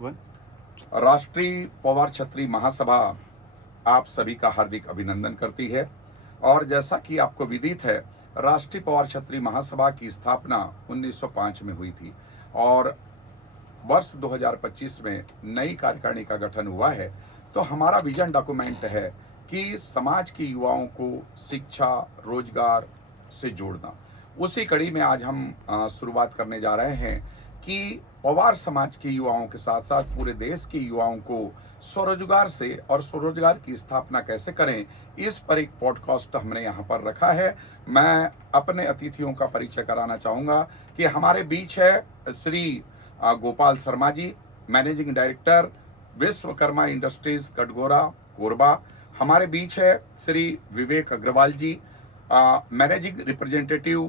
One. राष्ट्रीय पवार क्षत्रिय महासभा आप सभी का हार्दिक अभिनंदन करती है। और जैसा कि आपको विदित है, राष्ट्रीय पवार क्षत्रिय महासभा की स्थापना 1905 में हुई थी और वर्ष 2025 में नई कार्यकारिणी का गठन हुआ है। तो हमारा विजन डॉक्यूमेंट है कि समाज के युवाओं को शिक्षा रोजगार से जोड़ना। उसी कड़ी में आज हम शुरुआत करने जा रहे हैं कि पवार समाज के युवाओं के साथ साथ पूरे देश के युवाओं को स्वरोजगार से और स्वरोजगार की स्थापना कैसे करें, इस पर एक पॉडकास्ट हमने यहाँ पर रखा है। मैं अपने अतिथियों का परिचय कराना चाहूँगा कि हमारे बीच है Shri Gopal Sharma ji, managing director Vishwakarma Industries Katghora Korba. हमारे बीच है Shri Vivek Agrawal ji, managing representative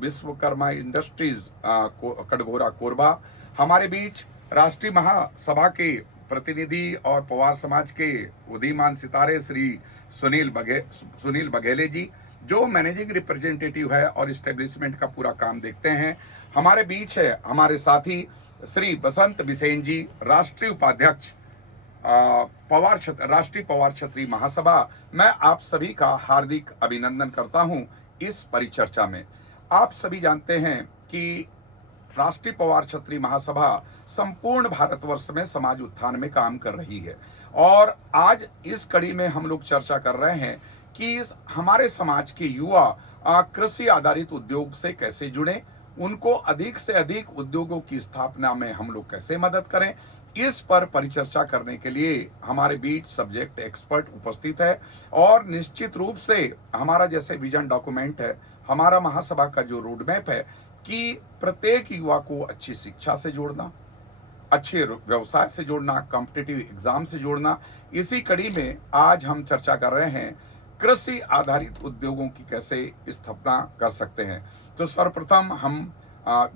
Vishwakarma Industries Katghora Korba. हमारे बीच राष्ट्रीय महासभा के प्रतिनिधि और पवार समाज के उदीयमान सितारे श्री सुनील बघेले जी, जो मैनेजिंग रिप्रेजेंटेटिव है और इस्टेब्लिशमेंट का पूरा काम देखते हैं। हमारे बीच है हमारे साथी श्री बसंत बिसेन जी, राष्ट्रीय उपाध्यक्ष राष्ट्रीय पवार क्षत्रिय महासभा। मैं आप सभी का हार्दिक अभिनंदन करता हूं इस परिचर्चा में। आप सभी जानते हैं कि राष्ट्रीय पवार क्षत्रिय महासभा संपूर्ण भारतवर्ष में समाज उत्थान में काम कर रही है और आज इस कड़ी में हम लोग चर्चा कर रहे हैं कि हमारे समाज के युवा कृषि आधारित उद्योग से कैसे जुड़ें, उनको अधिक से अधिक उद्योगों की स्थापना में हम लोग कैसे मदद करें। इस पर परिचर्चा करने के लिए हमारे बीच सब्जेक्ट एक्सपर्ट उपस्थित है और निश्चित रूप से हमारा जैसे विजन डॉक्यूमेंट है, हमारा महासभा का जो रोड मैप है कि प्रत्येक युवा को अच्छी शिक्षा से जोड़ना, अच्छे व्यवसाय से जोड़ना, कॉम्पिटिटिव एग्जाम से जोड़ना। इसी कड़ी में आज हम चर्चा कर रहे हैं कृषि आधारित उद्योगों की कैसे स्थापना कर सकते हैं। तो सर्वप्रथम हम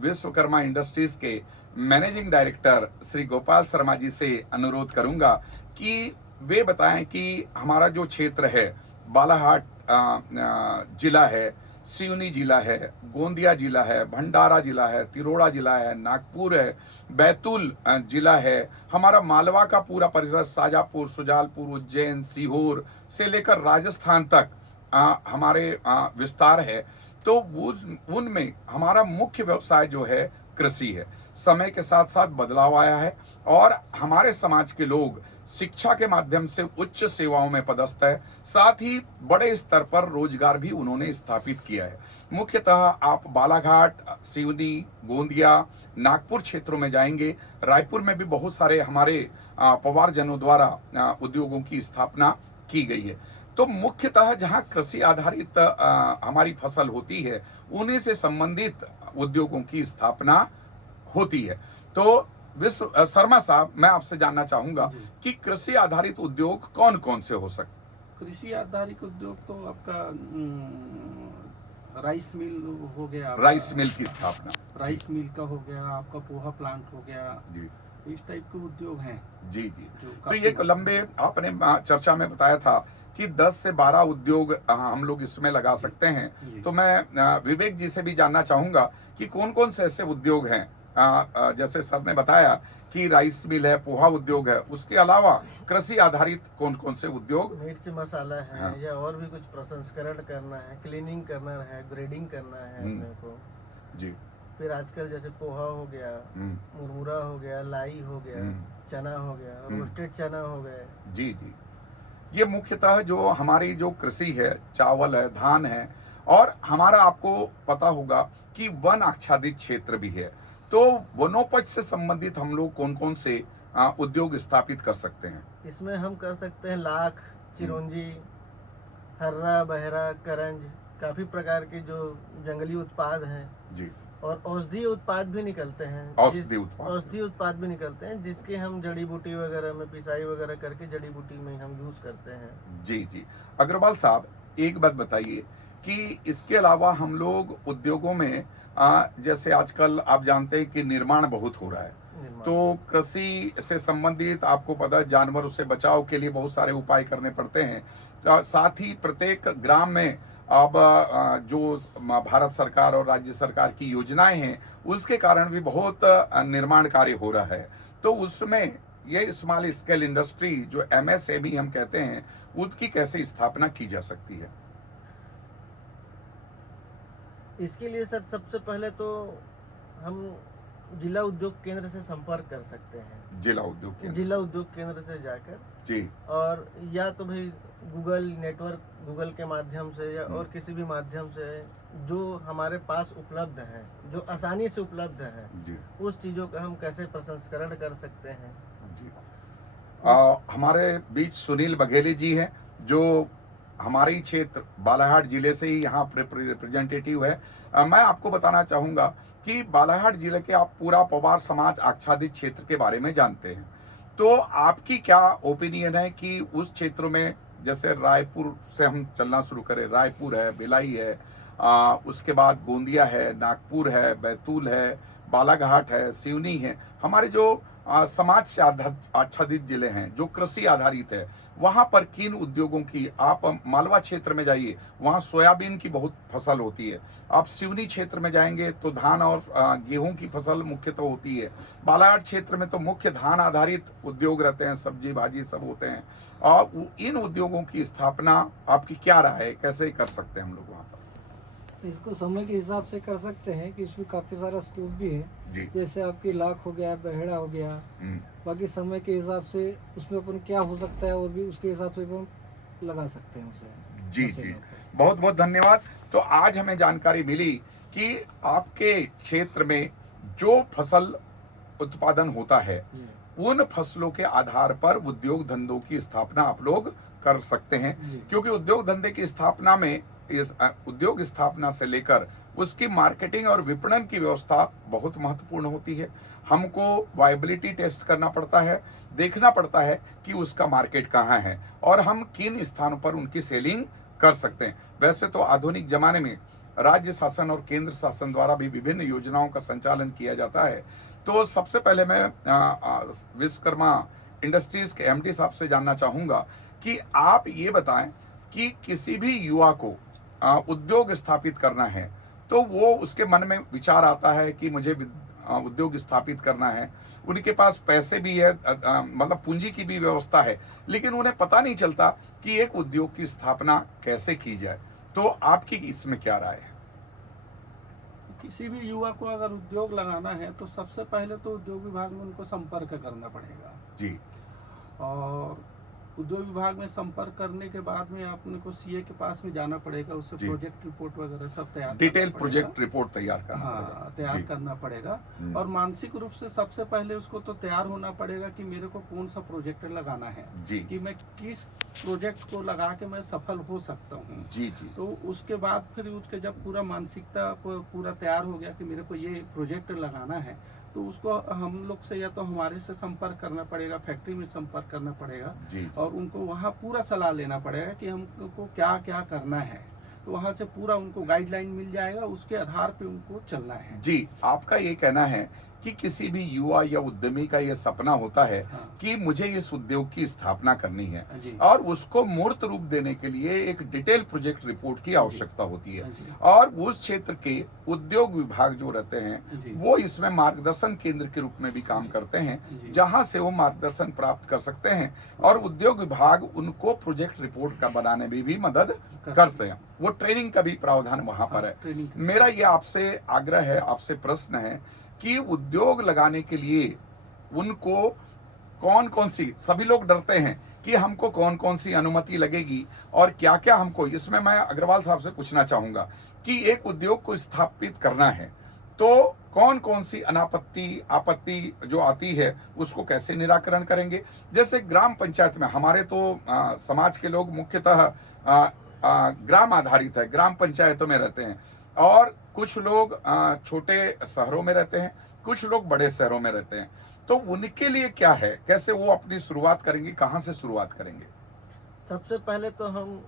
विश्वकर्मा इंडस्ट्रीज के मैनेजिंग डायरेक्टर श्री गोपाल शर्मा जी से अनुरोध करूंगा कि वे बताएं कि हमारा जो क्षेत्र है बालाघाट जिला है, सिवनी जिला है, गोंदिया जिला है, भंडारा जिला है, तिरोड़ा जिला है, नागपुर है, बैतूल जिला है, हमारा मालवा का पूरा परिसर, शाजापुर, सुजालपुर, उज्जैन, सीहोर से लेकर राजस्थान तक हमारे विस्तार है। तो उनमें हमारा मुख्य व्यवसाय जो है कृषि है। समय के साथ साथ बदलाव आया है और हमारे समाज के लोग शिक्षा के माध्यम से उच्च सेवाओं में पदस्थ है, साथ ही बड़े स्तर पर रोजगार भी उन्होंने स्थापित किया है। मुख्यतः आप बालाघाट, सिवनी, गोंदिया, नागपुर क्षेत्रों में जाएंगे, रायपुर में भी बहुत सारे हमारे पवारजनों द्वारा उद्योगों की स्थापना की गई है। तो मुख्यतः जहां कृषि आधारित हमारी फसल होती है, उन्हीं से संबंधित उद्योगों की स्थापना होती है। तो शर्मा साहब, मैं आपसे जानना चाहूंगा कि कृषि आधारित उद्योग कौन कौन से हो सकते? कृषि आधारित उद्योग तो आपका राइस मिल हो गया, राइस मिल की स्थापना, राइस मिल का हो गया, आपका पोहा प्लांट हो गया जी, इस टाइप के उद्योग हैं। जी जी। तो काफी ये लंबे आपने चर्चा में बताया था कि 10 से 12 उद्योग हम लोग इसमें लगा सकते हैं। तो मैं विवेक जी से भी जानना चाहूंगा कि कौन कौन से ऐसे उद्योग हैं, जैसे सर ने बताया कि राइस मिल है, पोहा उद्योग है, उसके अलावा कृषि आधारित कौन कौन से उद्योग? मिर्च मसाला है, हाँ। या और भी कुछ प्रसंस्करण करना है, क्लीनिंग करना है, ग्रेडिंग करना है अपने को। जी। फिर आजकल जैसे पोहा हो गया, मुरमुरा हो गया, लाई हो गया, चना हो गया, रोस्टेड चना हो गए। जी जी। ये मुख्यतः जो हमारी जो कृषि है, चावल है, धान है, और हमारा आपको पता होगा कि वन आच्छादित क्षेत्र भी है। तो वनोपज से संबंधित हम लोग कौन कौन से उद्योग स्थापित कर सकते हैं? इसमें हम कर सकते हैं लाख, चिरौंजी, हर्रा, बहरा, करंज, काफी प्रकार के जो जंगली उत्पाद हैं जी, और औषधीय उत्पाद भी निकलते हैं। औषधीय उत्पाद भी निकलते हैं जिसके हम जड़ी बूटी वगैरह में पिसाई वगैरह करके जड़ी बूटी में हम यूज करते हैं। जी जी। अग्रवाल साहब, एक बात बताइए कि इसके अलावा हम लोग उद्योगों में जैसे आजकल आप जानते हैं कि निर्माण बहुत हो रहा है, तो कृषि से संबंधित आपको पता है जानवरों से बचाव के लिए बहुत सारे उपाय करने पड़ते हैं। साथ ही प्रत्येक ग्राम में अब जो भारत सरकार और राज्य सरकार की योजनाएं हैं, उसके कारण भी बहुत निर्माण कार्य हो रहा है। तो उसमें ये स्मॉल स्केल इंडस्ट्री जो MSME हम कहते हैं, उसकी कैसे स्थापना की जा सकती है? इसके लिए सर सबसे पहले तो हम जिला उद्योग केंद्र से संपर्क कर सकते हैं। जिला उद्योग केंद्र जिला उद्योग केंद्र से जाकर जी, और या तो भाई गूगल नेटवर्क, गूगल के माध्यम से या और किसी भी माध्यम से जो हमारे पास उपलब्ध है, जो आसानी से उपलब्ध है, जी, उस चीज़ों का हम कैसे प्रसंस्करण कर सकते हैं। जी। हमारे बीच सुनील बघेली जी हैं, जो हमारे ही क्षेत्र बालाघाट जिले से ही यहाँ रिप्रेजेंटेटिव है। मैं आपको बताना चाहूँगा कि बालाघाट जिले के आप पूरा पवार समाज आच्छादित क्षेत्र के बारे में जानते हैं, तो आपकी क्या ओपिनियन है कि उस क्षेत्र में, जैसे रायपुर से हम चलना शुरू करें, रायपुर है, भिलाई है, उसके बाद गोंदिया है, नागपुर है, बैतूल है, बालाघाट है, सिवनी है, हमारे जो समाज से आच्छादित जिले हैं, जो कृषि आधारित है, वहाँ पर किन उद्योगों की, आप मालवा क्षेत्र में जाइए, वहाँ सोयाबीन की बहुत फसल होती है। आप सिवनी क्षेत्र में जाएंगे तो धान और गेहूं की फसल मुख्यतः होती है। बालाघाट क्षेत्र में तो मुख्य धान आधारित उद्योग रहते हैं, सब्जी भाजी सब होते हैं। और इन उद्योगों की स्थापना आपकी क्या राय है, कैसे कर सकते हैं हम लोग वहाँ पर? इसको समय के हिसाब से कर सकते हैं कि इसमें काफ़ी सारा स्कोप भी है। जी। जैसे आपकी लाख हो गया, बहेड़ा हो गया, बाकी समय के हिसाब से उसमें अपन क्या हो सकता है और भी उसके हिसाब से अपन लगा सकते हैं उसे। जी जी, बहुत बहुत धन्यवाद। तो आज हमें जानकारी मिली कि आपके क्षेत्र में जो फसल उत्पादन होता है, उन फसलों के आधार पर उद्योग धंधों की स्थापना आप लोग कर सकते हैं, क्योंकि उद्योग धंधे की स्थापना में इस उद्योग स्थापना से लेकर उसकी मार्केटिंग और विपणन की व्यवस्था बहुत महत्वपूर्ण होती है। हमको वायबिलिटी टेस्ट करना पड़ता है, देखना पड़ता है कि उसका मार्केट कहाँ है और हम किन स्थानों पर उनकी सेलिंग कर सकते हैं। वैसे तो आधुनिक जमाने में राज्य शासन और केंद्र शासन द्वारा भी विभिन्न योजनाओं का संचालन किया जाता है। तो सबसे पहले मैं विश्वकर्मा इंडस्ट्रीज के MD साहब से जानना चाहूँगा कि आप ये बताएं कि किसी भी युवा को उद्योग स्थापित करना है, तो वो उसके मन में विचार आता है कि मुझे उद्योग स्थापित करना है, उनके पास पैसे भी है, मतलब पूंजी की भी व्यवस्था है, लेकिन उन्हें पता नहीं चलता कि एक उद्योग की स्थापना कैसे की जाए। तो आपकी इसमें क्या राय है? किसी भी युवा को अगर उद्योग लगाना है तो सबसे पहले तो उद्योग विभाग में उनको संपर्क करना पड़ेगा जी। और उद्योग विभाग में संपर्क करने के बाद में आपने को CA के पास में जाना पड़ेगा, उससे प्रोजेक्ट रिपोर्ट वगैरह सब तैयार, डिटेल प्रोजेक्ट रिपोर्ट तैयार करना हाँ तैयार करना पड़ेगा। और मानसिक रूप से सबसे पहले उसको तो तैयार होना पड़ेगा कि मेरे को कौन सा प्रोजेक्ट लगाना है जी, कि मैं किस प्रोजेक्ट को लगा के मैं सफल हो सकता हूँ। जी जी। तो उसके बाद फिर उसके जब पूरा मानसिकता पूरा तैयार हो गया कि मेरे को ये प्रोजेक्ट लगाना है, तो उसको हम लोग से या तो हमारे से संपर्क करना पड़ेगा, फैक्ट्री में संपर्क करना पड़ेगा जी। और उनको वहाँ पूरा सलाह लेना पड़ेगा कि हमको क्या क्या करना है। तो वहाँ से पूरा उनको गाइडलाइन मिल जाएगा, उसके आधार पे उनको चलना है। जी, आपका ये कहना है कि किसी भी युवा या उद्यमी का ये सपना होता है कि मुझे इस उद्योग की स्थापना करनी है और उसको मूर्त रूप देने के लिए एक डिटेल प्रोजेक्ट रिपोर्ट की आवश्यकता होती है और उस क्षेत्र के उद्योग विभाग जो रहते हैं वो इसमें मार्गदर्शन केंद्र के रूप में भी काम करते हैं, जहां से वो मार्गदर्शन प्राप्त कर सकते हैं और उद्योग विभाग उनको प्रोजेक्ट रिपोर्ट का बनाने में भी मदद करते हैं। वो ट्रेनिंग का भी प्रावधान वहां पर है। मेरा ये आपसे आग्रह है, आपसे प्रश्न है कि उद्योग लगाने के लिए उनको कौन कौन सी, सभी लोग डरते हैं कि हमको कौन कौन सी अनुमति लगेगी और क्या क्या हमको, इसमें मैं अग्रवाल साहब से पूछना चाहूंगा कि एक उद्योग को स्थापित करना है तो कौन कौन सी आपत्ति जो आती है उसको कैसे निराकरण करेंगे। जैसे ग्राम पंचायत में हमारे तो समाज के लोग मुख्यतः ग्राम आधारित है, ग्राम पंचायतों में रहते हैं और कुछ लोग छोटे शहरों में रहते हैं, कुछ लोग बड़े शहरों में रहते हैं। तो उनके लिए क्या है, कैसे वो अपनी शुरुआत करेंगे, कहाँ से शुरुआत करेंगे? सबसे पहले तो हम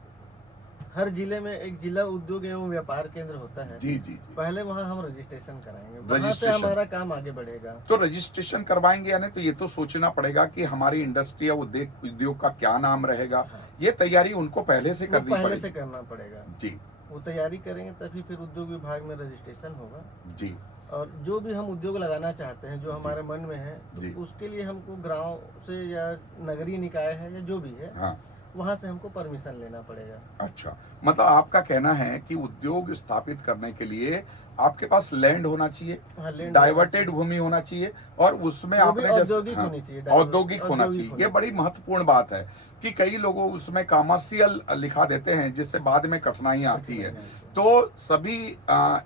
हर जिले में एक जिला उद्योग एवं व्यापार केंद्र होता है। जी जी। पहले वहाँ हम रजिस्ट्रेशन कराएंगे, वहाँ से हमारा काम आगे बढ़ेगा। तो रजिस्ट्रेशन करवाएंगे या नहीं, तो ये तो सोचना पड़ेगा कि हमारी इंडस्ट्री या उद्योग का क्या नाम रहेगा। ये तैयारी उनको पहले से करनी पड़ेगी। पहले से करना पड़ेगा जी। वो तैयारी करेंगे तभी फिर उद्योग विभाग में रजिस्ट्रेशन होगा जी। और जो भी हम उद्योग लगाना चाहते हैं, जो जी। हमारे मन में है, जी। तो उसके लिए हमको गांव से या नगरीय निकाय है या जो भी है, हाँ, वहां से हमको परमिशन लेना पड़ेगा। अच्छा, मतलब आपका कहना है कि उद्योग स्थापित करने के लिए आपके पास लैंड होना चाहिए, हाँ, लैंड डाइवर्टेड भूमि होना चाहिए, और उसमें वो भी आपने जैसे औद्योगिक हाँ, होनी चाहिए, औद्योगिक होना चाहिए। ये बड़ी महत्वपूर्ण बात है कि कई लोगों उसमें कॉमर्शियल लिखा देते हैं, जिससे बाद में कठिनाइयां आती है। तो सभी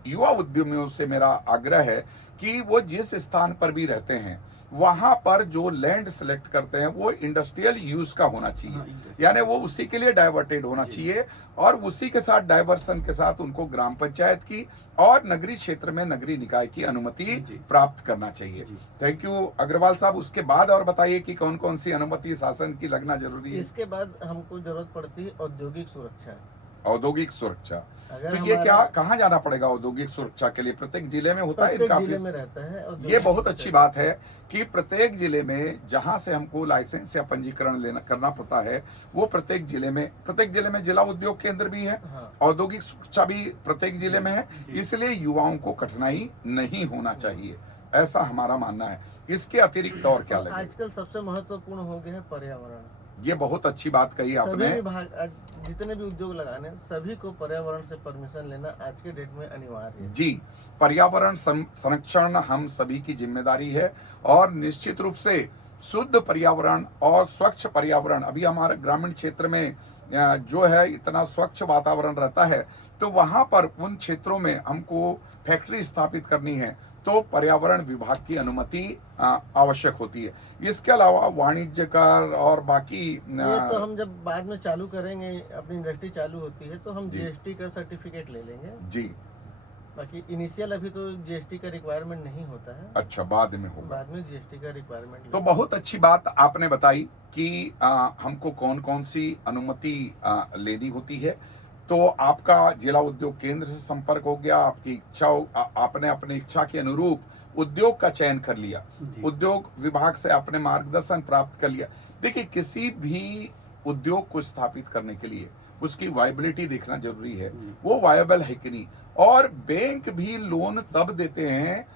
युवा उद्यमियों से मेरा आग्रह है कि वो जिस स्थान पर भी रहते हैं वहां पर जो लैंड सेलेक्ट करते हैं वो इंडस्ट्रियल यूज का होना चाहिए, हाँ, यानी वो उसी के लिए डाइवर्टेड होना जी। चाहिए, और उसी के साथ डाइवर्सन के साथ उनको ग्राम पंचायत की और नगरीय क्षेत्र में नगरीय निकाय की अनुमति जी। प्राप्त करना चाहिए। जी। थैंक यू अग्रवाल साहब। उसके बाद और बताइए कि कौन कौन सी अनुमति शासन की लगना जरूरी है। इसके बाद हमको जरूरत पड़ती है औद्योगिक सुरक्षा। औद्योगिक सुरक्षा, अगर तो ये हमारा क्या कहाँ जाना पड़ेगा औद्योगिक सुरक्षा के लिए? प्रत्येक जिले में होता है प्रत्येक इनका जिले ऑफिस? में रहता है ये औद्योगिक बहुत अच्छी सुरक्षा। बात है कि प्रत्येक जिले में जहां से हमको लाइसेंस या पंजीकरण लेना करना पड़ता है वो प्रत्येक जिले में जिला उद्योग केंद्र भी है, हाँ, औद्योगिक सुरक्षा भी प्रत्येक जिले में है, जी। इसलिए युवाओं को कठिनाई नहीं होना चाहिए, ऐसा हमारा मानना है। इसके अतिरिक्त और क्या और लगेगा? आजकल सबसे महत्वपूर्ण हो गया है पर्यावरण। ये बहुत अच्छी बात कही सभी आपने। विभाग आज जितने भी उद्योग लगाने हैं, सभी को पर्यावरण से परमिशन लेना आज के डेट में अनिवार्य है। जी, पर्यावरण संरक्षण हम सभी की जिम्मेदारी है, और निश्चित रूप से शुद्ध पर्यावरण और स्वच्छ पर्यावरण, अभी हमारे ग्रामीण क्षेत्र में जो है इतना स्वच्छ वातावरण रहता है, तो वहां पर उन क्षेत्रों में हमको फैक्ट्री स्थापित करनी है तो पर्यावरण विभाग की अनुमति आवश्यक होती है। इसके अलावा वाणिज्य कर और बाकी ये तो हम जब बाद में चालू करेंगे, अपनी इंडस्ट्री चालू होती है तो हम जी। जीएसटी का सर्टिफिकेट ले लेंगे। जी, बाकी इनिशियल अभी तो जीएसटी का रिक्वायरमेंट नहीं होता है, अच्छा, बाद में होगा। बाद में जीएसटी का रिक्वायरमेंट। तो बहुत अच्छी बात आपने बताई कि हमको कौन कौन सी अनुमति लेनी होती है। तो आपका जिला उद्योग केंद्र से संपर्क हो गया, आपकी इच्छा आपने अपनी इच्छा के अनुरूप उद्योग का चयन कर लिया, जी। उद्योग विभाग से आपने मार्गदर्शन प्राप्त कर लिया। देखिए, किसी भी उद्योग को स्थापित करने के लिए उसकी वायबिलिटी देखना जरूरी है, वो वायबल है कि नहीं। और बैंक भी लोन तब देते हैं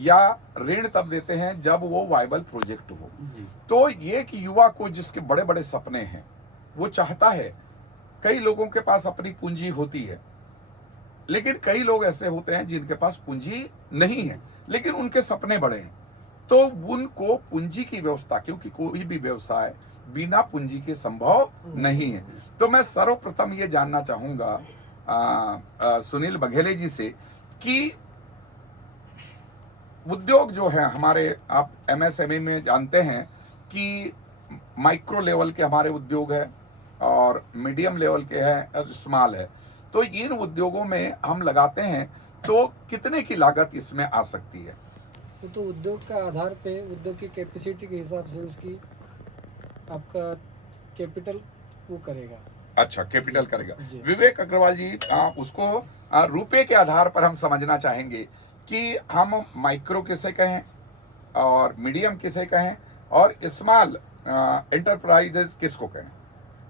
या ऋण तब देते हैं जब वो वायबल प्रोजेक्ट हो। जी। तो ये कि युवा को जिसके बड़े बड़े सपने हैं वो चाहता है, कई लोगों के पास अपनी पूंजी होती है, लेकिन कई लोग ऐसे होते हैं जिनके पास पूंजी नहीं है लेकिन उनके सपने बड़े हैं, तो उनको पूंजी की व्यवस्था, क्योंकि कोई भी व्यवसाय बिना पूंजी के संभव नहीं है। तो मैं सर्वप्रथम ये जानना चाहूंगा सुनील बघेले जी से कि उद्योग जो है हमारे, आप एमएसएमई में जानते हैं कि माइक्रो लेवल के हमारे उद्योग है और मीडियम लेवल के हैं और स्मॉल है, तो इन उद्योगों में हम लगाते हैं तो कितने की लागत इसमें आ सकती है? तो उद्योग का आधार पे उद्योग की कैपेसिटी के हिसाब से उसकी आपका कैपिटल वो करेगा। अच्छा, कैपिटल करेगा। जी। विवेक अग्रवाल जी, उसको रुपए के आधार पर हम समझना चाहेंगे कि हम माइक्रो किसे कहें और मीडियम किसे कहें और स्मॉल एंटरप्राइजेस किसको कहें?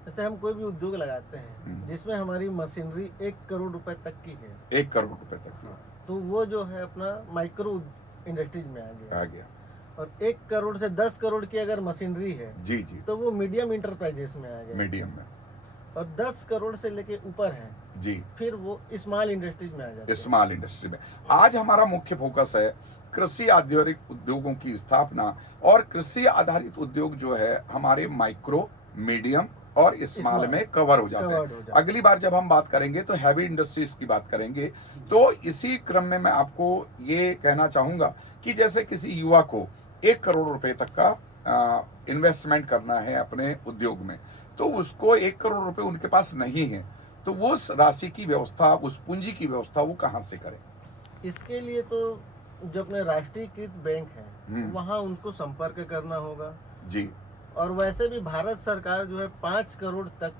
जैसे हम कोई भी उद्योग लगाते हैं जिसमें हमारी मशीनरी 1 करोड़ रुपए तक की है, 1 करोड़ रुपए तक की तो वो जो है अपना माइक्रो इंडस्ट्रीज में आ गया। और 1 करोड़ से 10 करोड़ की अगर मशीनरी है जी जी, तो वो मीडियम इंटरप्राइजेस में आ गया। मीडियम में। और 10 करोड़ से लेके ऊपर है जी, फिर वो स्मॉल इंडस्ट्रीज में आ जाते हैं। स्मॉल इंडस्ट्री में। आज हमारा मुख्य फोकस है कृषि आधारित उद्योगों की स्थापना, और कृषि आधारित उद्योग जो है हमारे माइक्रो, मीडियम और स्मॉल में कवर हो जाते हैं। अगली बार जब हम बात करेंगे तो हैवी इंडस्ट्रीज की बात करेंगे। तो इसी क्रम में मैं आपको ये कहना चाहूंगा कि जैसे किसी युवा को 1 करोड़ रुपए तक का इन्वेस्टमेंट करना है अपने उद्योग में, तो उसको 1 करोड़ रुपए उनके पास नहीं है, तो वो उस राशि की व्यवस्था, उस पूंजी की व्यवस्था वो कहाँ से करें? इसके लिए तो जो अपने राष्ट्रीयकृत बैंक है वहाँ उनको संपर्क करना होगा जी। और वैसे भी भारत सरकार जो है 5 करोड़ तक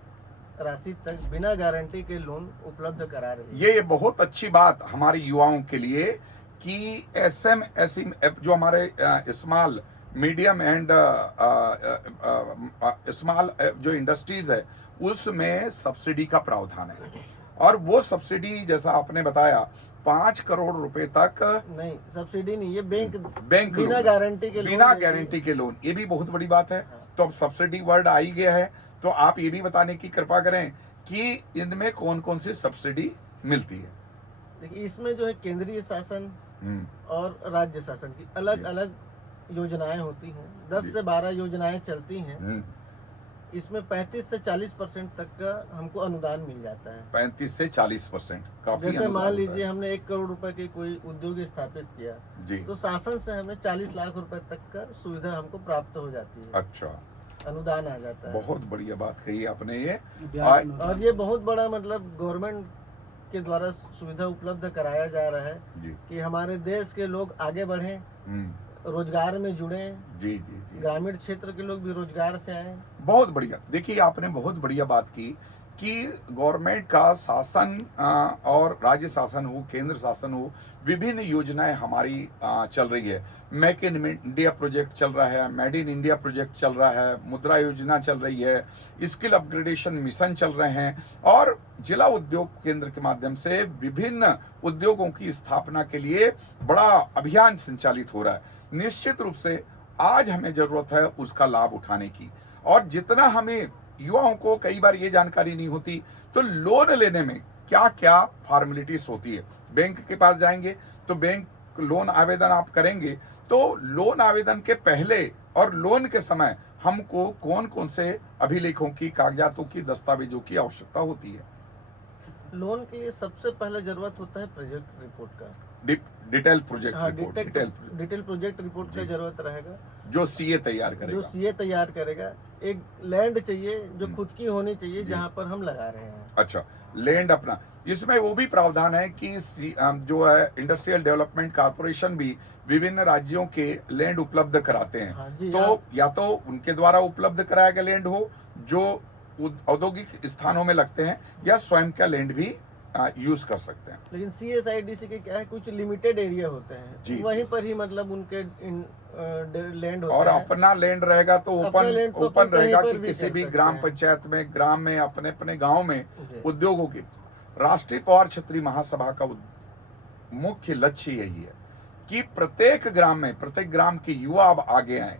राशि तक बिना गारंटी के लोन उपलब्ध करा रही है। ये बहुत अच्छी बात हमारे युवाओं के लिए कि एसएमएसई जो हमारे स्मॉल, मीडियम एंड स्मॉल जो इंडस्ट्रीज है उसमें सब्सिडी का प्रावधान है, और वो सब्सिडी जैसा आपने बताया 5 करोड़ रुपए तक नहीं, सब्सिडी नहीं, ये बैंक बैंक बिना लोन, गारंटी के लोन बिना देती है। गारंटी के लोन, ये भी बहुत बड़ी बात है। हाँ। तो अब सब्सिडी वर्ड आ ही गया है, तो आप ये भी बताने की कृपा करें कि इनमें कौन कौन सी सब्सिडी मिलती है। देखिए, इसमें जो है केंद्रीय शासन हम्म, और राज्य शासन की अलग अलग योजनाएं होती हैं। 10 जी। से 12 योजनाएं चलती हैं। हम्म, इसमें 35 से 40% तक का हमको अनुदान मिल जाता है। 35 से 40% काफी जैसे अनुदान मान होता लीजिए है। हमने 1 करोड़ रुपए की कोई उद्योग स्थापित किया, जी, तो शासन से हमें 40 लाख रुपए तक का सुविधा हमको प्राप्त हो जाती है, अच्छा, अनुदान आ जाता है। बहुत बढ़िया बात कही आपने ये। ब्याज अनुदान। और ये बहुत बड़ा मतलब गवर्नमेंट के द्वारा सुविधा उपलब्ध कराया जा रहा है जी, कि हमारे देश के लोग आगे बढ़ें, हम्म, रोजगार में जुड़े, जी जी जी, ग्रामीण क्षेत्र के लोग भी रोजगार से आए। बहुत बढ़िया। देखिए, आपने बहुत बढ़िया बात की कि गवर्नमेंट का शासन और राज्य शासन हो, केंद्र शासन हो, विभिन्न योजनाएं हमारी चल रही है। मेक इन इंडिया प्रोजेक्ट चल रहा है, मेड इन इंडिया प्रोजेक्ट चल रहा है, मुद्रा योजना चल रही है, स्किल अपग्रेडेशन मिशन चल रहे हैं, और जिला उद्योग केंद्र के माध्यम से विभिन्न उद्योगों की स्थापना के लिए बड़ा अभियान संचालित हो रहा है। निश्चित रूप से आज हमें जरूरत है उसका लाभ उठाने की, और जितना हमें युवाओं को कई बार ये जानकारी नहीं होती, तो लोन लेने में क्या क्या फॉर्मेलिटीज होती है। बैंक के पास जाएंगे तो बैंक लोन आवेदन आप करेंगे, तो लोन आवेदन के पहले और लोन के समय हमको कौन कौन से अभिलेखों की, कागजातों की, दस्तावेजों की आवश्यकता होती है। लोन के लिए सबसे पहले जरूरत होता है प्रोजेक्ट रिपोर्ट का। डिटेल प्रोजेक्ट हाँ, रिपोर्ट, डिटेल प्रोजेक्ट रिपोर्ट का जी। जरूरत रहेगा, जो सीए तैयार जो करेगा। सीए तैयार करेगा। एक लैंड चाहिए जो खुद की होनी चाहिए, जी। जहाँ पर हम लगा रहे हैं। अच्छा, लैंड अपना, इसमें वो भी प्रावधान है कि जो है इंडस्ट्रियल डेवलपमेंट कॉर्पोरेशन भी विभिन्न राज्यों के लैंड उपलब्ध कराते हैं। हाँ जी, तो या तो उनके द्वारा उपलब्ध कराया गया लैंड हो जो औद्योगिक स्थानों में लगते हैं, या स्वयं का लैंड भी यूज कर सकते हैं। लेकिन CSIDC के क्या है, कुछ लिमिटेड एरिया होते जी। हैं, वहीं पर ही मतलब उनके लैंड होते और हैं। अपना लैंड रहेगा तो अपना land तो ओपन अपन कहीं रहेगा पर कि भी किसी कर भी सकते ग्राम हैं। पंचायत में, ग्राम में, अपने अपने गांव में जी। उद्योगों की। राष्ट्रीय पवार क्षत्रिय महासभा का मुख्य लक्ष्य यही है कि प्रत्येक ग्राम के युवा अब आगे आए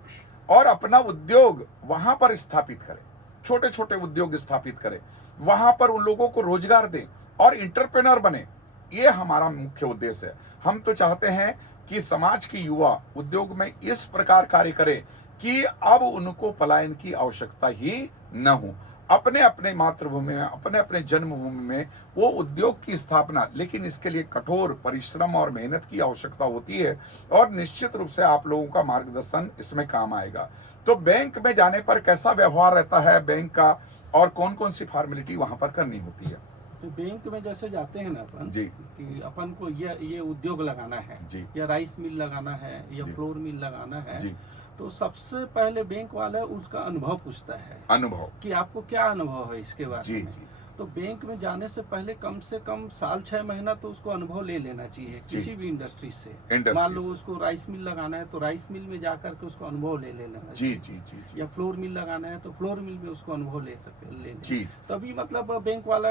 और अपना उद्योग वहां पर स्थापित करें, छोटे छोटे उद्योग स्थापित करें, वहां पर उन लोगों को रोजगार दें और इंटरप्रेन्योर बने। ये हमारा मुख्य उद्देश्य है। हम तो चाहते हैं कि समाज के युवा उद्योग में इस प्रकार कार्य करें कि अब उनको पलायन की आवश्यकता ही न हो। अपने अपने मातृभूमि में, अपने अपने जन्मभूमि में वो उद्योग की स्थापना, लेकिन इसके लिए कठोर परिश्रम और मेहनत की आवश्यकता होती है, और निश्चित रूप से आप लोगों का मार्गदर्शन इसमें काम आएगा। तो बैंक में जाने पर कैसा व्यवहार रहता है बैंक का, और कौन कौन सी फॉर्मेलिटी वहां पर करनी होती है। तो बैंक में जैसे जाते हैं ना अपन जी। कि अपन को ये उद्योग लगाना है, जी या राइस मिल लगाना है, या जी। फ्लोर मिल लगाना है, जी, तो सबसे पहले बैंक वाला उसका अनुभव पूछता है अनुभव, कि आपको क्या अनुभव है इसके बारे जी में। जी तो बैंक में जाने से पहले कम से कम साल 6 महीना तो उसको अनुभव ले लेना चाहिए जी। किसी भी इंडस्ट्री से। इंडस्ट्री मान लो से। उसको राइस मिल लगाना है तो राइस मिल में जाकर के उसको अनुभव ले लेना जी चाहिए। जी जी जी या फ्लोर मिल लगाना है तो फ्लोर मिल में उसको अनुभव ले लेना। जी। तभी मतलब बैंक वाला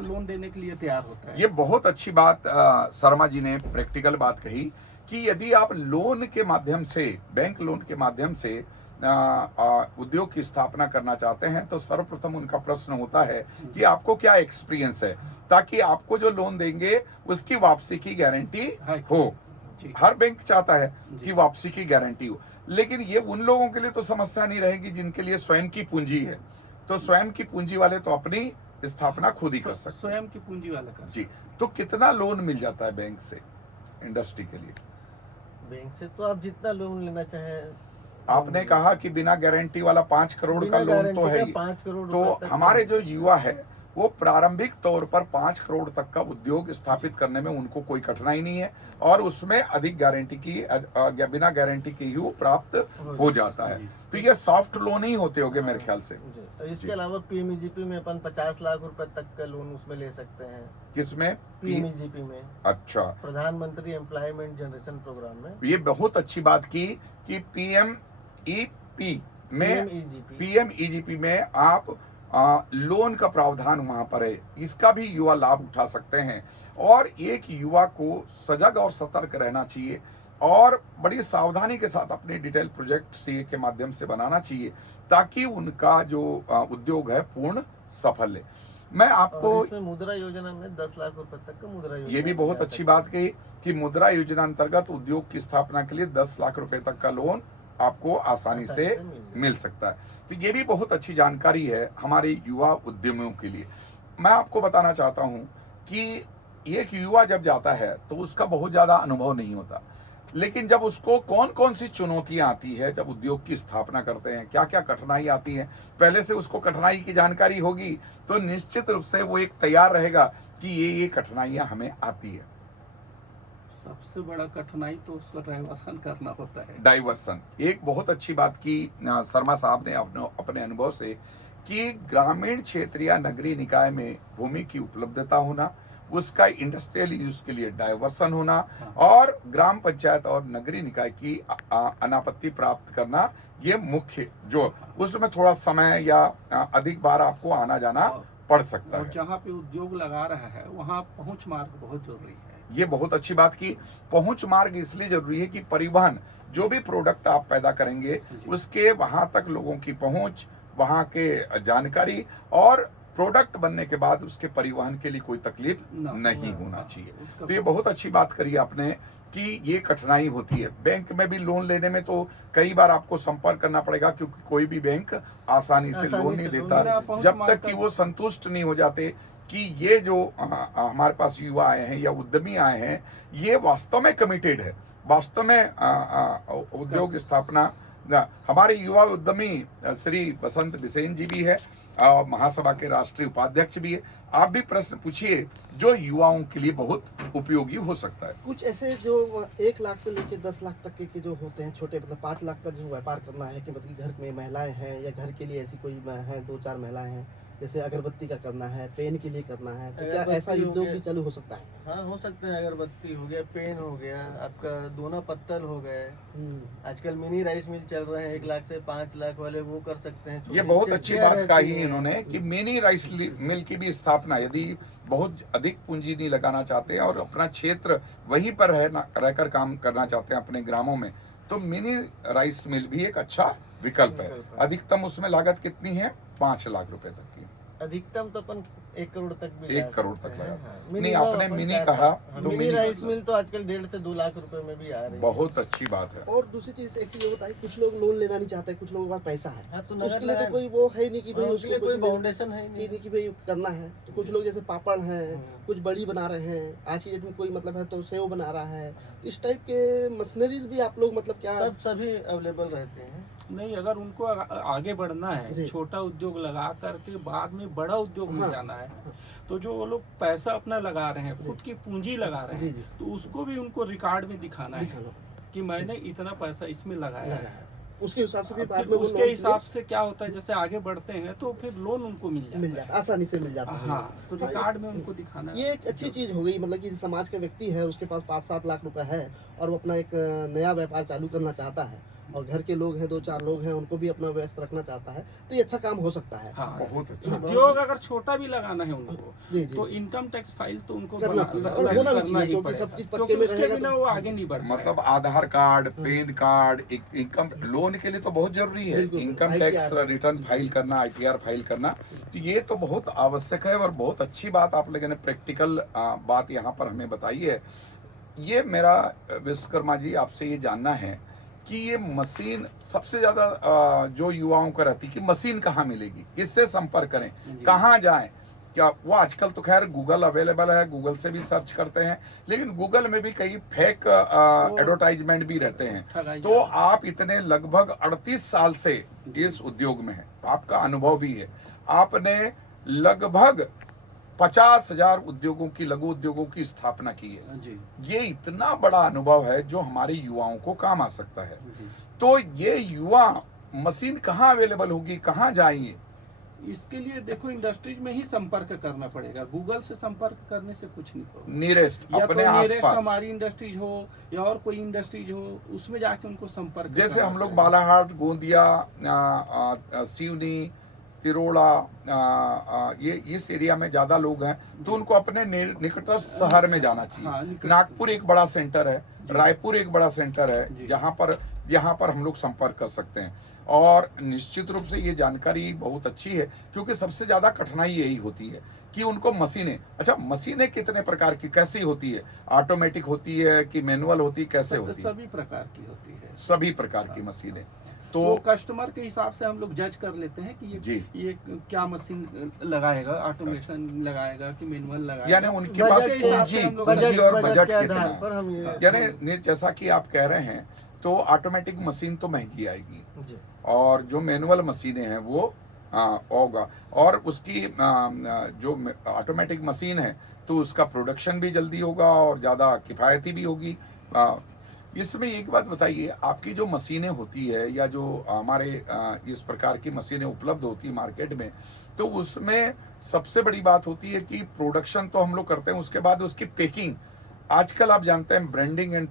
लोन देने के लिए तैयार होता है। ये बहुत अच्छी बात शर्मा जी ने प्रैक्टिकल बात कही कि यदि आप लोन के माध्यम से, बैंक लोन के माध्यम से उद्योग की स्थापना करना चाहते हैं, तो सर्वप्रथम उनका प्रश्न होता है कि आपको क्या एक्सपीरियंस है, ताकि आपको जो लोन देंगे उसकी वापसी की गारंटी हो। जी। हर बैंक चाहता है जी। कि वापसी की गारंटी हो, लेकिन ये उन लोगों के लिए तो समस्या नहीं रहेगी जिनके लिए स्वयं की पूंजी है। तो स्वयं की पूंजी वाले तो अपनी स्थापना खुद ही कर सकते हैं। स्वयं की पूंजी वाला कर। जी। तो कितना लोन मिल जाता है बैंक से इंडस्ट्री के लिए? बैंक से तो आप जितना लोन लेना चाहें। आपने कहा कि बिना गारंटी वाला 5 करोड़ का बिना लोन तो गारंटी है का ही। 5 करोड़ तो रुपए तक हमारे का- जो युवा है वो प्रारंभिक तौर पर 5 करोड़ तक का उद्योग स्थापित करने में उनको कोई कठिनाई नहीं है, और उसमें अधिक गारंटी की बिना गारंटी के ही वो प्राप्त हो जाता है। तो ये सॉफ्ट लोन ही होते होंगे मेरे ख्याल से। जी। और इसके जी। अलावा PMEGP में अपन 50 लाख रुपए तक का लोन उसमें ले सकते हैं। किसमें? PMEGP में, अच्छा, प्रधानमंत्री एम्प्लॉयमेंट जनरेशन प्रोग्राम में। ये बहुत अच्छी बात की कि PMEP में, PMEGP PMEGP में आप लोन का प्रावधान वहाँ पर है, इसका भी युवा लाभ उठा सकते हैं। और एक युवा को सजग और सतर्क रहना चाहिए और बड़ी सावधानी के साथ अपने डिटेल प्रोजेक्ट सीए के माध्यम से बनाना चाहिए ताकि उनका जो उद्योग है पूर्ण सफल है। मैं आपको और इसमें मुद्रा योजना में 10 लाख रुपए तक का मुद्रा योजना ये भी बहुत मिल अच्छी सकता बात कही कि मुद्रा योजना अंतर्गत उद्योग की स्थापना के लिए 10 लाख रुपए तक का लोन आपको आसानी से मिल सकता है। तो ये भी बहुत अच्छी जानकारी है हमारे युवा उद्यमियों के लिए। मैं आपको बताना चाहता हूँ कि एक युवा जब जाता है तो उसका बहुत ज़्यादा अनुभव नहीं होता, लेकिन जब उसको कौन कौन सी चुनौतियां आती है, जब उद्योग की स्थापना करते हैं क्या क्या कठिनाई आती है, पहले से उसको कठिनाई की जानकारी होगी तो निश्चित रूप से वो एक तैयार रहेगा कि ये कठिनाइयां हमें आती है। सबसे बड़ा कठिनाई तो उसका डाइवर्सन करना होता है। डाइवर्सन एक बहुत अच्छी बात की शर्मा साहब ने अपने अनुभव से कि ग्रामीण क्षेत्र या नगरीय निकाय में भूमि की उपलब्धता होना, उसका इंडस्ट्रियल यूज के लिए डाइवर्सन होना और ग्राम पंचायत और नगरीय निकाय की अनापत्ति प्राप्त करना, ये मुख्य जो उसमें थोड़ा समय या अधिक बार आपको आना जाना पड़ सकता और है। जहाँ पे उद्योग लगा रहा है वहाँ पहुँच मार्ग बहुत जरूरी है। ये बहुत अच्छी बात की पहुंच मार्ग इसलिए जरूरी है कि परिवहन जो भी प्रोडक्ट आप पैदा करेंगे उसके वहां तक लोगों की पहुंच, वहां के जानकारी और प्रोडक्ट बनने के बाद उसके परिवहन के लिए कोई तकलीफ नहीं होना चाहिए। तो ये बहुत अच्छी बात करी आपने कि ये कठिनाई होती है। बैंक में भी लोन लेने में तो कई बार आपको संपर्क करना पड़ेगा क्योंकि कोई भी बैंक आसानी से लोन नहीं देता जब तक कि वो संतुष्ट नहीं हो जाते कि ये जो हमारे पास युवा आए हैं या उद्यमी आए हैं ये वास्तव में कमिटेड है, वास्तव में उद्योग स्थापना। हमारे युवा उद्यमी श्री बसंत बिसेन जी भी है, महासभा के राष्ट्रीय उपाध्यक्ष भी है। आप भी प्रश्न पूछिए जो युवाओं के लिए बहुत उपयोगी हो सकता है। कुछ ऐसे जो 1 लाख से लेकर 10 लाख तक के जो होते हैं छोटे, मतलब 5 लाख का जो व्यापार करना है कि मतलब घर में महिलाएं हैं या घर के लिए ऐसी कोई है 2-4 महिलाएं हैं, जैसे अगरबत्ती का करना है, पेन के लिए करना है, तो क्या ऐसा उद्योग भी चालू हो सकता है? हाँ हो सकते हैं। अगरबत्ती हो गया, पेन हो गया, आपका दोना पत्तल हो गए। आजकल मिनी राइस मिल चल रहे हैं 1 लाख से 5 लाख वाले, वो कर सकते हैं। ये बहुत अच्छी बात कही इन्होंने कि मिनी राइस मिल की भी स्थापना, यदि बहुत अधिक पूंजी नहीं लगाना चाहते और अपना क्षेत्र वहीं पर रहकर काम करना चाहते हैं अपने ग्रामों में, तो मिनी राइस मिल भी एक अच्छा विकल्प है। अधिकतम उसमें लागत कितनी है? 5 लाख रुपए तक की। अधिकतम तो अपन 1 करोड़ तक भी 1 करोड़ तक लगा। हाँ। नहीं आपने मिनी कहा तो मिनी राइस मिल तो आजकल 1.5 से 2 लाख रुपए में भी आ रही है। बहुत अच्छी बात है। और दूसरी चीज एक चीज ये होता है, कुछ लोग लोन लेना नहीं चाहते, कुछ लोगों के पास पैसा है। हाँ, तो उसके लिए तो कोई वो है नहीं कि भाई उसके लिए कोई फाउंडेशन है नहीं कि भाई करना है। तो कुछ लोग जैसे पापड़ हैं, कुछ बड़ी बना रहे हैं, आज की डेट में कोई मतलब है तो सेव बना रहा है, इस टाइप के मशीनरीज भी आप लोग मतलब क्या सभी अवेलेबल रहते हैं। नहीं, अगर उनको आगे बढ़ना है, छोटा उद्योग लगा करके बाद में बड़ा उद्योग में जाना है, तो जो वो लोग पैसा अपना लगा रहे हैं, खुद की पूंजी लगा रहे हैं, तो उसको भी उनको रिकॉर्ड में दिखाना है कि मैंने इतना पैसा इसमें लगाया है। उसके हिसाब से भी बाद में उसके हिसाब से क्या होता है, जैसे आगे बढ़ते हैं तो फिर लोन उनको मिल जाता है, आसानी से मिल जाता है। हाँ, तो रिकॉर्ड में उनको दिखाना ये एक अच्छी चीज हो गई। मतलब कि समाज का व्यक्ति है, उसके पास 5-7 लाख रुपए है और वो अपना एक नया व्यापार चालू करना चाहता है और घर के लोग हैं 2-4 लोग हैं, उनको भी अपना व्यस्त रखना चाहता है, तो ये अच्छा काम हो सकता है। हाँ, बहुत अच्छा। उद्योग अगर छोटा भी लगाना है उनको जी। तो इनकम टैक्स फाइल तो उनको होना भी चाहिए क्योंकि सब चीज पक्के में रहेगा तो वो आगे नहीं बढ़ मतलब Aadhaar card, PAN card, income loan के लिए तो बहुत जरूरी है। इनकम टैक्स रिटर्न फाइल करना, ITR फाइल करना, तो ये तो बहुत आवश्यक है और बहुत अच्छी बात आप लोगों ने प्रैक्टिकल बात यहाँ पर हमें बताई है। ये मेरा विश्वकर्मा जी आपसे ये जानना है कि ये मशीन सबसे ज़्यादा जो युवाओं का रहती है कि मशीन कहाँ मिलेगी, किससे संपर्क करें, कहाँ जाएं? क्या वो आजकल तो खैर गूगल अवेलेबल है, गूगल से भी सर्च करते हैं, लेकिन गूगल में भी कई फेक एडवर्टाइजमेंट भी रहते हैं। तो आप इतने लगभग 38 साल से इस उद्योग में हैं, आपका अनुभव भी है, आपने लगभग 50,000 उद्योगों की, लघु उद्योगों की स्थापना की है जी। ये इतना बड़ा अनुभव है जो हमारे युवाओं को काम आ सकता है। तो ये युवा मशीन कहाँ अवेलेबल होगी, कहाँ जाएंगे? इसके लिए देखो इंडस्ट्रीज में ही संपर्क करना पड़ेगा, गूगल से संपर्क करने से कुछ नहीं होगा। नियरेस्ट अपने आसपास हमारी इंडस्ट्रीज हो या और कोई इंडस्ट्रीज हो, उसमें जाके उनको संपर्क, जैसे हम लोग बालाहाट, गोंदिया, सिवनी, तिरोड़ा, ये इस एरिया में ज़्यादा लोग हैं, तो उनको अपने निकटस्थ शहर में जाना चाहिए। नागपुर एक बड़ा सेंटर है, रायपुर एक बड़ा सेंटर है यहाँ पर हम लोग संपर्क कर सकते हैं। और निश्चित रूप से ये जानकारी बहुत अच्छी है, क्योंकि सबसे ज़्यादा कठिनाई यही होती है कि उनको मशीनें, अच्छा मशीनें कितने प्रकार की कैसी होती है, ऑटोमेटिक होती है कि मैनुअल होती है, कैसे होती है? सभी प्रकार की होती है, सभी प्रकार की मशीनें। तो कस्टमर के हिसाब से हम लोग जज कर लेते हैं कि ये क्या मशीन लगाएगा, ऑटोमेशन लगाएगा कि मैनुअल लगाएगा, यानी उनके पास पूंजी और बजट कितना है। यानी जैसा कि आप कह रहे हैं, तो ऑटोमेटिक मशीन तो महंगी आएगी और जो मैनुअल मशीनें हैं वो होगा, और उसकी जो ऑटोमेटिक मशीन है तो उसका प्रोडक्शन भी जल्दी होगा और ज़्यादा किफ़ायती भी होगी। इसमें एक बात बताइए, आपकी जो मशीनें होती है या जो हमारे इस प्रकार की मशीनें उपलब्ध होती है मार्केट में, तो उसमें सबसे बड़ी बात होती है कि प्रोडक्शन तो हम लोग करते हैं, उसके बाद उसकी पैकिंग। आजकल आप जानते हैं ब्रांडिंग एंड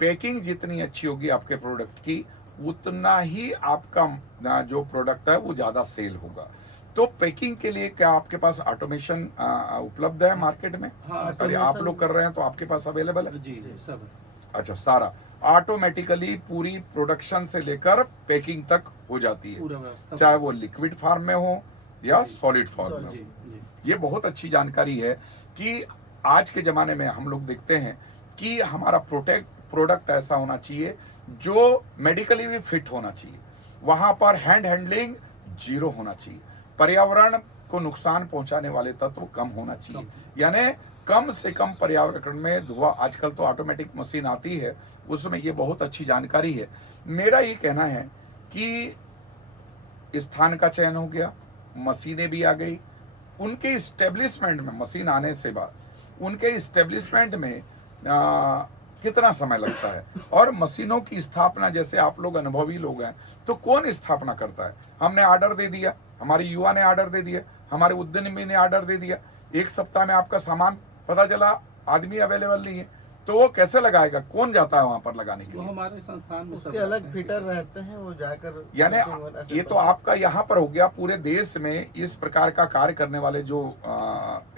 पैकिंग जितनी अच्छी होगी आपके प्रोडक्ट की, उतना ही आपका जो प्रोडक्ट है वो ज़्यादा सेल होगा। तो पैकिंग के लिए क्या आपके पास ऑटोमेशन उपलब्ध है मार्केट में? हाँ, अरे आप लोग कर रहे हैं तो आपके पास अवेलेबल है? जी सब। अच्छा, सारा ऑटोमेटिकली पूरी प्रोडक्शन से लेकर पैकिंग तक हो जाती है, चाहे वो लिक्विड फॉर्म में हो या सॉलिड फॉर्म में हो। ये बहुत अच्छी जानकारी है कि आज के ज़माने में हम लोग देखते हैं कि हमारा प्रोडक्ट ऐसा होना चाहिए जो मेडिकली भी फिट होना चाहिए, वहाँ पर हैंडलिंग 0 होना चाहिए, पर्यावरण को नुकसान पहुँचाने वाले तत्व कम होना चाहिए, यानी कम से कम पर्यावरण में धुआं। आजकल तो ऑटोमेटिक मशीन आती है, उसमें ये बहुत अच्छी जानकारी है। मेरा ये कहना है कि स्थान का चयन हो गया, मशीनें भी आ गई, उनके इस्टेब्लिशमेंट में, मशीन आने से बाद उनके इस्टेब्लिशमेंट में कितना समय लगता है, और मशीनों की स्थापना, जैसे आप लोग अनुभवी लोग हैं, तो कौन स्थापना करता है? हमने ऑर्डर दे दिया, हमारे युवा ने ऑर्डर दे दिया, हमारे उद्यमी ने ऑर्डर दे दिया, 1 सप्ताह में आपका सामान पता चला आदमी अवेलेबल नहीं है, तो वो कैसे लगाएगा? कौन जाता है वहां पर लगाने के लिए? हमारे संस्थान में उसके अलग फिटर रहते हैं, वो जाकर, यानी ये तो आपका यहाँ पर हो गया। पूरे देश में इस प्रकार का कार्य करने वाले जो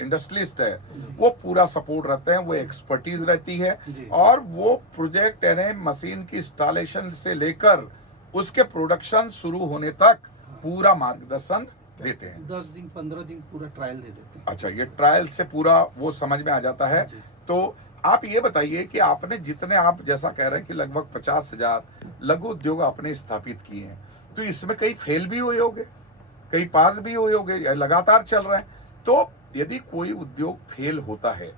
इंडस्ट्रियलिस्ट है वो पूरा सपोर्ट रहते हैं, वो एक्सपर्टीज रहती है, और वो प्रोजेक्ट यानी मशीन की इंस्टॉलेशन से लेकर उसके प्रोडक्शन शुरू होने तक पूरा मार्गदर्शन देते हैं। 10 दिन 15 दिन पूरा ट्रायल दे देते हैं। अच्छा, ये ट्रायल से पूरा वो समझ में आ जाता है। तो आप ये बताइए कि आपने जितने, आप जैसा कह रहे हैं कि लगभग 50,000 लघु उद्योग आपने स्थापित किए हैं, तो इसमें कई फेल भी हुए होंगे, कई पास भी हुए होंगे, लगातार चल रहे हैं। तो यदि कोई उद्योग फेल होता है,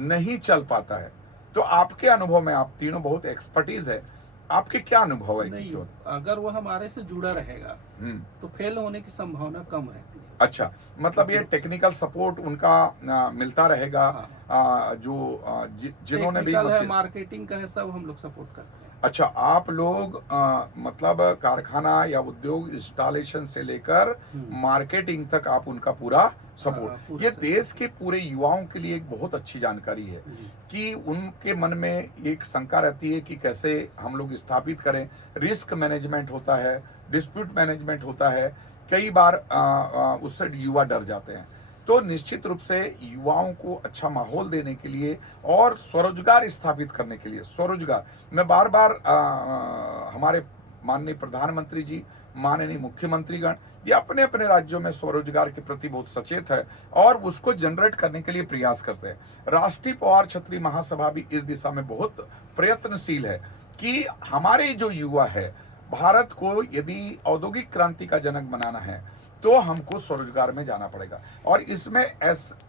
नहीं चल पाता है, तो आपके अनुभव में, आप तीनों बहुत एक्सपर्टीज है, आपके क्या अनुभव है? नहीं, अगर वो हमारे से जुड़ा रहेगा तो फेल होने की संभावना कम रहती है। अच्छा, मतलब ये टेक्निकल सपोर्ट उनका मिलता रहेगा। जिन्होंने भी मार्केटिंग का है, सब हम लोग सपोर्ट करते हैं। अच्छा, आप लोग मतलब कारखाना या उद्योग इंस्टॉलेशन से लेकर मार्केटिंग तक आप उनका पूरा सपोर्ट। ये देश के पूरे युवाओं के लिए एक बहुत अच्छी जानकारी है कि उनके मन में एक शंका रहती है कि कैसे हम लोग स्थापित करें। रिस्क मैनेजमेंट होता है, डिस्प्यूट मैनेजमेंट होता है, कई बार उससे युवा डर जाते हैं। तो निश्चित रूप से युवाओं को अच्छा माहौल देने के लिए और स्वरोजगार स्थापित करने के लिए, स्वरोजगार, मैं बार बार हमारे माननीय प्रधानमंत्री जी, माननीय मुख्यमंत्रीगण, ये अपने अपने राज्यों में स्वरोजगार के प्रति बहुत सचेत है और उसको जनरेट करने के लिए प्रयास करते हैं। राष्ट्रीय पवार क्षत्रिय महासभा भी इस दिशा में बहुत प्रयत्नशील है कि हमारे जो युवा है, भारत को यदि औद्योगिक क्रांति का जनक बनाना है तो हमको स्वरोजगार में जाना पड़ेगा, और इसमें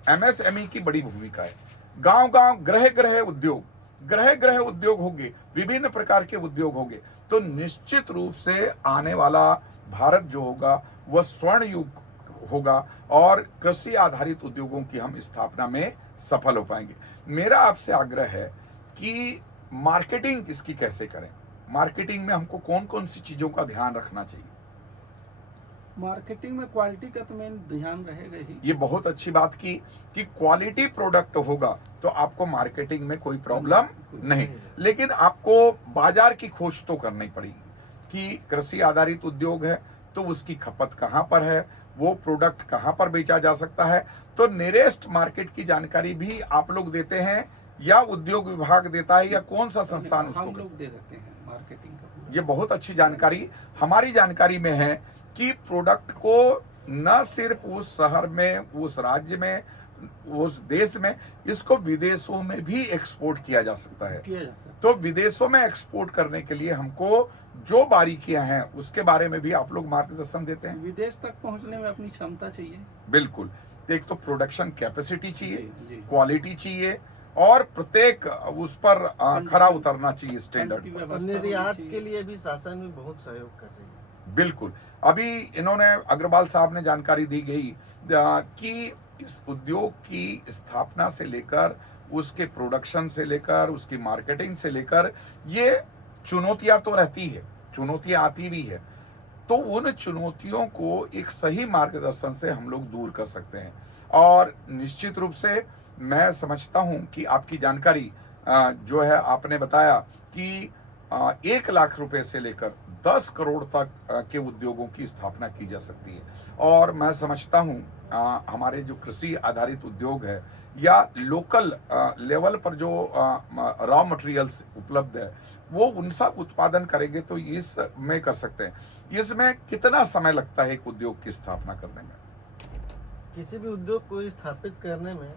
MSME की बड़ी भूमिका है। गांव गांव गृह गृह उद्योग होंगे, विभिन्न प्रकार के उद्योग होंगे, तो निश्चित रूप से आने वाला भारत जो होगा वह स्वर्ण युग होगा और कृषि आधारित उद्योगों की हम स्थापना में सफल हो पाएंगे। मेरा आपसे आग्रह है कि मार्केटिंग इसकी कैसे करें, मार्केटिंग में हमको कौन कौन सी चीजों का ध्यान रखना चाहिए? मार्केटिंग में क्वालिटी का तो मेन ध्यान रहेगा ही। ये बहुत अच्छी बात की कि क्वालिटी प्रोडक्ट होगा तो आपको मार्केटिंग में कोई प्रॉब्लम नहीं, लेकिन आपको बाजार की खोज तो करनी पड़ेगी कि कृषि आधारित उद्योग है तो उसकी खपत कहाँ पर है, वो प्रोडक्ट कहाँ पर बेचा जा सकता है। तो नियरेस्ट मार्केट की जानकारी भी आप लोग देते हैं या उद्योग विभाग देता है या कौन सा संस्थान उसको? हम लोग दे देते हैं मार्केटिंग का। ये बहुत अच्छी जानकारी हमारी जानकारी में है कि प्रोडक्ट को न सिर्फ उस शहर में, उस राज्य में, उस देश में, इसको विदेशों में भी एक्सपोर्ट किया जा सकता है। तो विदेशों में एक्सपोर्ट करने के लिए हमको जो बारीकियां हैं उसके बारे में भी आप लोग मार्गदर्शन देते हैं। विदेश तक पहुंचने में अपनी क्षमता चाहिए। बिल्कुल, एक तो प्रोडक्शन कैपेसिटी चाहिए, जी। क्वालिटी चाहिए और प्रत्येक उस पर खरा उतरना चाहिए स्टैंडर्ड। और निर्यात के लिए भी शासन भी बहुत सहयोग कर रही है। बिल्कुल, अभी इन्होंने अग्रवाल साहब ने जानकारी दी गई कि इस उद्योग की स्थापना से लेकर उसके प्रोडक्शन से लेकर उसकी मार्केटिंग से लेकर ये चुनौतियां तो रहती है, चुनौतियां आती भी है, तो उन चुनौतियों को एक सही मार्गदर्शन से हम लोग दूर कर सकते हैं। और निश्चित रूप से मैं समझता हूं कि आपकी जानकारी जो है, आपने बताया कि 1 लाख रुपए से लेकर 10 करोड़ तक के उद्योगों की स्थापना की जा सकती है। और मैं समझता हूं हमारे जो कृषि आधारित उद्योग है या लोकल लेवल पर जो रॉ मटेरियल्स उपलब्ध है वो उनका उत्पादन करेंगे तो इसमें कर सकते हैं। इसमें कितना समय लगता है एक उद्योग की स्थापना करने में? किसी भी उद्योग को स्थापित करने में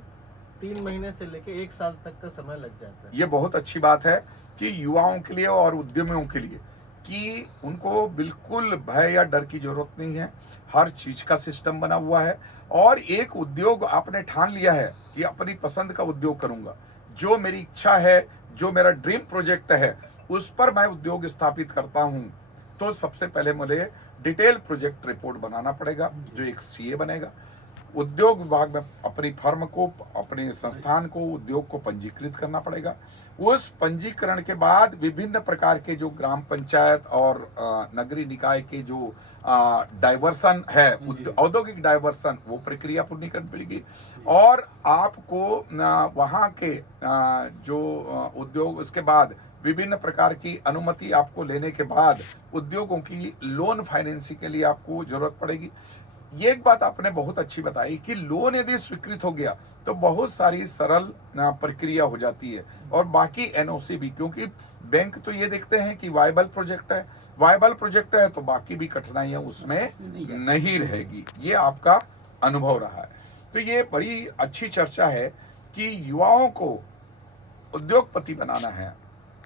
3 महीने से लेकर 1 साल तक का समय लग जाता है। ये बहुत अच्छी बात है कि युवाओं के लिए और उद्यमियों के लिए कि उनको बिल्कुल भय या डर की जरूरत नहीं है। हर चीज का सिस्टम बना हुआ है और एक उद्योग आपने ठान लिया है कि अपनी पसंद का उद्योग करूंगा, जो मेरी इच्छा है, जो मेरा ड्रीम प्रोजेक्ट है, उस पर मैं उद्योग स्थापित करता हूं, तो सबसे पहले मुझे डिटेल प्रोजेक्ट रिपोर्ट बनाना पड़ेगा, जो एक सीए बनेगा। उद्योग विभाग में अपनी फर्म को, अपने संस्थान को, उद्योग को पंजीकृत करना पड़ेगा। उस पंजीकरण के बाद विभिन्न प्रकार के जो ग्राम पंचायत और नगरीय निकाय के जो डाइवर्सन है, औद्योगिक डाइवर्सन, वो प्रक्रिया पूरी करनी पड़ेगी। और आपको वहाँ के जो उद्योग, उसके बाद विभिन्न प्रकार की अनुमति आपको लेने के बाद उद्योगों की लोन फाइनेंसिंग के लिए आपको जरूरत पड़ेगी। ये एक बात आपने बहुत अच्छी बताई कि लोन यदि स्वीकृत हो गया तो बहुत सारी सरल प्रक्रिया हो जाती है और बाकी एनओसी भी, क्योंकि बैंक तो ये देखते हैं कि वायबल प्रोजेक्ट है, वायबल प्रोजेक्ट है तो बाकी भी कठिनाइयां उसमें नहीं रहेगी। ये आपका अनुभव रहा है। तो ये बड़ी अच्छी चर्चा है कि युवाओं को उद्योगपति बनाना है,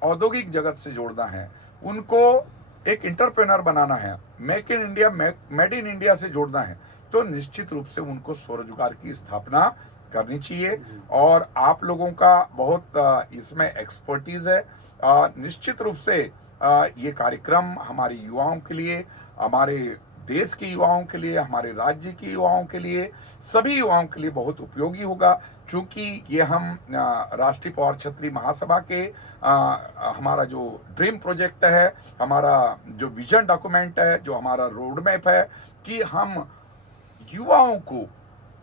औद्योगिक जगत से जोड़ना है, उनको एक एंटरप्रेन्योर बनाना है, make in India, made in India से जोड़ना है, तो निश्चित रूप से उनको स्वरोजगार की स्थापना करनी चाहिए। और आप लोगों का बहुत इसमें एक्सपर्टीज है। निश्चित रूप से ये कार्यक्रम हमारे युवाओं के लिए, हमारे देश के युवाओं के लिए, हमारे राज्य के युवाओं के लिए, सभी युवाओं के लिए बहुत उपयोगी होगा, क्योंकि ये हम राष्ट्रीय पवार क्षत्रिय महासभा के हमारा जो ड्रीम प्रोजेक्ट है, हमारा जो विजन डॉक्यूमेंट है, जो हमारा रोड मैप है कि हम युवाओं को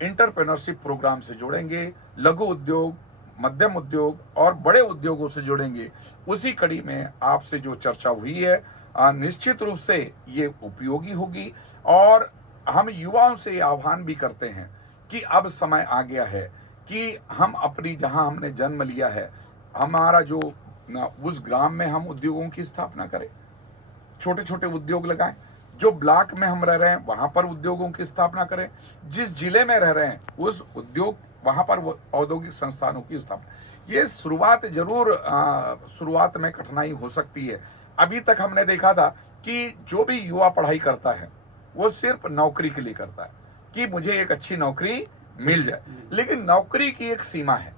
एंटरप्रेन्योरशिप प्रोग्राम से जोड़ेंगे, लघु उद्योग, मध्यम उद्योग और बड़े उद्योगों से जोड़ेंगे। उसी कड़ी में आपसे जो चर्चा हुई है निश्चित रूप से ये उपयोगी होगी। और हम युवाओं से आह्वान भी करते हैं कि अब समय आ गया है कि हम अपनी, जहां हमने जन्म लिया है, हमारा जो उस ग्राम में हम उद्योगों की स्थापना करें, छोटे छोटे उद्योग लगाएं। जो ब्लॉक में हम रह रहे हैं वहां पर उद्योगों की स्थापना करें, जिस जिले में रह रहे हैं उस उद्योग, वहां पर औद्योगिक संस्थानों की स्थापना। ये शुरुआत जरूर शुरुआत में कठिनाई हो सकती है। अभी तक हमने देखा था कि जो भी युवा पढ़ाई करता है वो सिर्फ नौकरी के लिए करता है कि मुझे एक अच्छी नौकरी मिल जाए, लेकिन नौकरी की एक सीमा है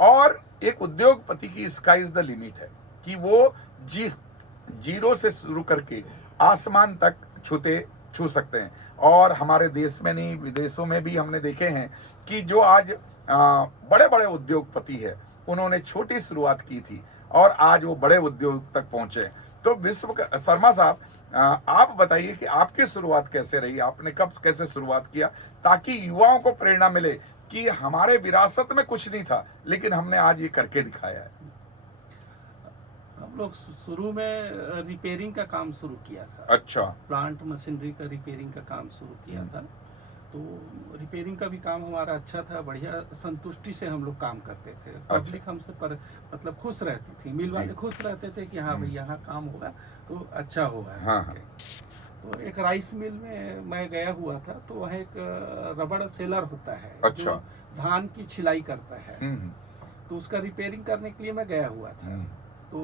और एक उद्योगपति की स्काई इज द लिमिट है कि वो जीरो से शुरू करके आसमान तक छू सकते हैं। और हमारे देश में नहीं, विदेशों में भी हमने देखे हैं कि जो आज बड़े बड़े उद्योगपति है, उन्होंने छोटी शुरुआत की थी और आज वो बड़े उद्योग तक पहुंचे। तो शर्मा साहब, आप बताइए कि आपकी शुरुआत कैसे रही, आपने कब कैसे शुरुआत किया, ताकि युवाओं को प्रेरणा मिले कि हमारे विरासत में कुछ नहीं था लेकिन हमने आज ये करके दिखाया है। हम लोग शुरू में रिपेयरिंग का काम शुरू किया था। अच्छा। प्लांट मशीनरी का रिपेयरिंग का काम शुरू किया था। तो रिपेयरिंग का भी काम हमारा अच्छा था, बढ़िया संतुष्टि से हम लोग काम करते थे। पब्लिक हमसे मतलब खुश रहती थी, मिल वाले खुश रहते थे कि हाँ भाई यहाँ काम होगा तो अच्छा होगा। हाँ। तो एक राइस मिल में मैं गया हुआ था, तो वहाँ एक रबड़ सेलर होता है। अच्छा। जो धान की छिलाई करता है। तो उसका रिपेयरिंग करने के लिए मैं गया हुआ था। तो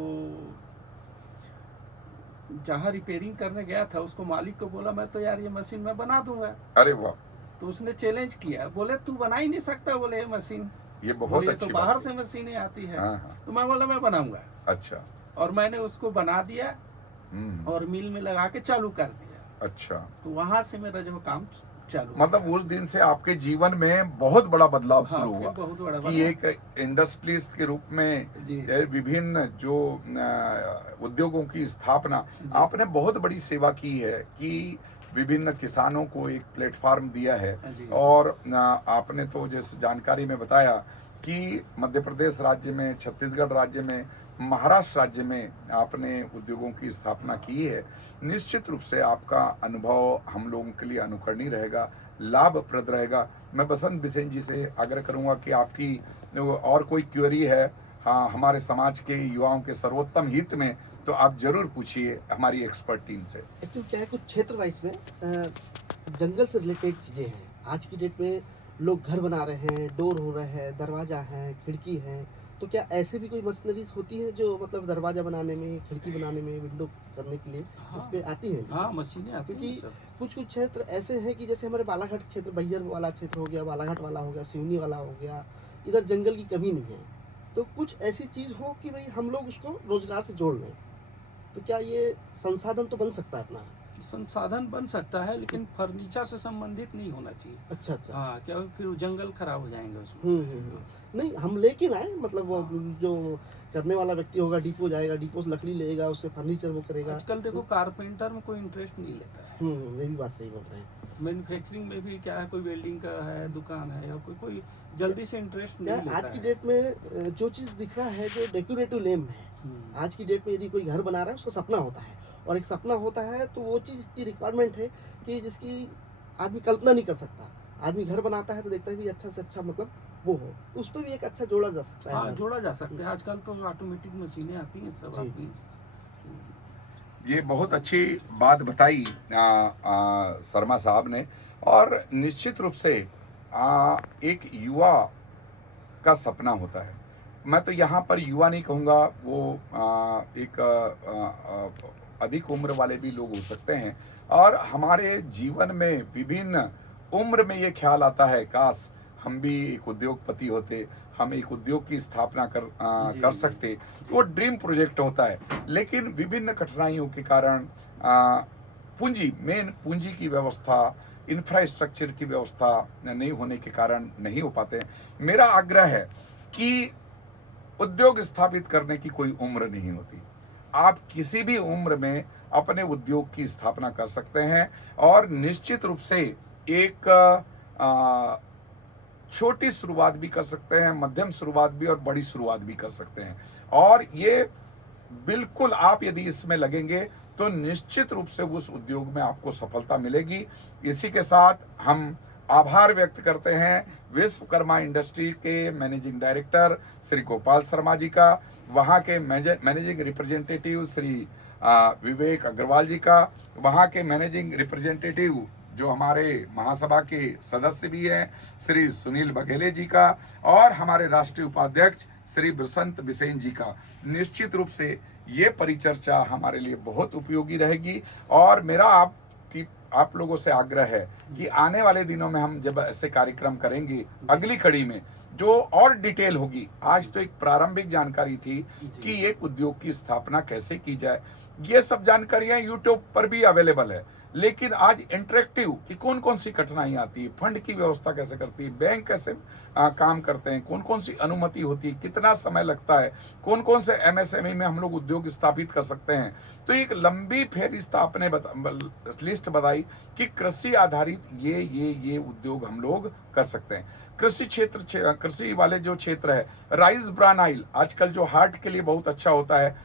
जहाँ रिपेयरिंग करने गया था, उसको मालिक को बोला मैं तो यार ये मशीन मैं बना दूंगा। अरे वाह। तो उसने चैलेंज किया, बोले तू बना ही नहीं सकता, बोले ये मशीन, ये बहुत अच्छी तो बात बाहर है। से मशीनें आती है। हाँ। तो मैं बोला मैं बनाऊंगा। अच्छा। और मैंने उसको बना दिया और मिल में लगा के चालू कर दिया। अच्छा। तो वहां से मेरा जो काम चालू, मतलब उस दिन से आपके जीवन में बहुत बड़ा बदलाव हाँ, शुरू हुआ बहुत बड़ा कि एक इंडस्ट्रियलिस्ट के रूप में विभिन्न जो उद्योगों की स्थापना, आपने बहुत बड़ी सेवा की है कि विभिन्न किसानों को एक प्लेटफॉर्म दिया है। और आपने तो जैसे जानकारी में बताया कि मध्य प्रदेश राज्य में, छत्तीसगढ़ राज्य में, महाराष्ट्र राज्य में आपने उद्योगों की स्थापना की है। निश्चित रूप से आपका अनुभव हम लोगों के लिए अनुकरणीय रहेगा, लाभप्रद रहेगा। मैं बसंत बिसेन जी से आग्रह करूंगा कि आपकी और कोई क्वेरी है हाँ हमारे समाज के युवाओं के सर्वोत्तम हित में, तो आप जरूर पूछिए हमारी एक्सपर्ट टीम से। एक्चुअली क्या है, कुछ क्षेत्र वाइज में जंगल से रिलेटेड चीज़ें हैं। आज की डेट में लोग घर बना रहे हैं, डोर हो रहे हैं, दरवाजा है, खिड़की है, तो क्या ऐसे भी कोई मशीनरीज होती है जो मतलब दरवाजा बनाने में, खिड़की बनाने में, विंडो करने के लिए हाँ, इस पे आती हैं? हाँ मशीनें आती हैं। क्योंकि कुछ कुछ क्षेत्र ऐसे हैं कि जैसे हमारे बालाघाट क्षेत्र, बैहर वाला क्षेत्र हो गया, बालाघाट वाला हो गया, सिवनी वाला हो गया, इधर जंगल की कमी नहीं है। तो कुछ ऐसी चीज़ हो कि भाई हम लोग उसको रोजगार से जोड़ लें, तो क्या ये संसाधन तो बन सकता है अपना? संसाधन बन सकता है, लेकिन फर्नीचर से संबंधित नहीं होना चाहिए। अच्छा अच्छा। हाँ, क्या फिर जंगल खराब हो जाएंगे उसमें। नहीं, हम लेके ना आए, मतलब वो जो करने वाला व्यक्ति होगा, डिपो जाएगा, डिपो से लकड़ी लेगा, उससे फर्नीचर वो करेगा। आजकल देखो कारपेंटर में कोई इंटरेस्ट नहीं लेता है। ये भी बात सही बोल रहे हैं। मैन्युफैक्चरिंग में भी क्या है, कोई वेल्डिंग का है दुकान है या कोई जल्दी से इंटरेस्ट नहीं लेता है। आज की डेट में जो चीज़ दिख रहा है, जो डेकोरेटिव लेम है, आज की डेट में यदि कोई घर बना रहा है, उसका सपना होता है, और एक सपना होता है तो वो चीज़ इतनी रिक्वायरमेंट है कि जिसकी आदमी कल्पना नहीं कर सकता। आदमी घर बनाता है तो देखता है भी अच्छा से अच्छा मतलब वो हो, उस पर भी एक अच्छा जोड़ा जा सकता है। हाँ, जोड़ा जा सकता है। आजकल तो ऑटोमेटिक मशीनें आती हैं, सब आती हैं। ये बहुत अच्छी बात बताई शर्मा साहब ने। और निश्चित रूप से एक युवा का सपना होता है। मैं तो यहाँ पर युवा नहीं कहूँगा, वो एक अधिक उम्र वाले भी लोग हो सकते हैं। और हमारे जीवन में विभिन्न उम्र में ये ख्याल आता है काश हम भी एक उद्योगपति होते, हम एक उद्योग की स्थापना कर सकते। वो ड्रीम प्रोजेक्ट होता है, लेकिन विभिन्न कठिनाइयों के कारण मेन पूंजी की व्यवस्था, इंफ्रास्ट्रक्चर की व्यवस्था नहीं होने के कारण नहीं हो पाते। मेरा आग्रह है कि उद्योग स्थापित करने की कोई उम्र नहीं होती। आप किसी भी उम्र में अपने उद्योग की स्थापना कर सकते हैं, और निश्चित रूप से एक छोटी शुरुआत भी कर सकते हैं, मध्यम शुरुआत भी और बड़ी शुरुआत भी कर सकते हैं। और ये बिल्कुल आप यदि इसमें लगेंगे तो निश्चित रूप से उस उद्योग में आपको सफलता मिलेगी। इसी के साथ हम आभार व्यक्त करते हैं विश्वकर्मा इंडस्ट्री के मैनेजिंग डायरेक्टर श्री गोपाल शर्मा जी का, वहाँ के मैनेजिंग रिप्रेजेंटेटिव श्री विवेक अग्रवाल जी का, वहाँ के मैनेजिंग रिप्रेजेंटेटिव जो हमारे महासभा के सदस्य भी हैं श्री सुनील बघेले जी का, और हमारे राष्ट्रीय उपाध्यक्ष श्री बसंत बिसेन जी का। निश्चित रूप से ये परिचर्चा हमारे लिए बहुत उपयोगी रहेगी। और मेरा आप लोगों से आग्रह है कि आने वाले दिनों में हम जब ऐसे कार्यक्रम करेंगे, अगली कड़ी में जो और डिटेल होगी, आज तो एक प्रारंभिक जानकारी थी कि एक उद्योग की स्थापना कैसे की जाए, ये सब जानकारियां यूट्यूब पर भी अवेलेबल है। लेकिन आज इंटरेक्टिव कि कौन कौन सी कठिनाइयाँ आती है, फंड की व्यवस्था कैसे करती है, बैंक कैसे काम करते हैं, कौन कौन सी अनुमति होती है, कितना समय लगता है, कौन कौन से MSME में हम लोग उद्योग स्थापित कर सकते हैं। तो एक लंबी फेरिस्त आपने लिस्ट बताई कि कृषि आधारित ये उद्योग हम लोग कर सकते हैं। कृषि वाले जो क्षेत्र है, राइस ब्रान ऑयल आजकल जो हार्ट के लिए बहुत अच्छा होता है,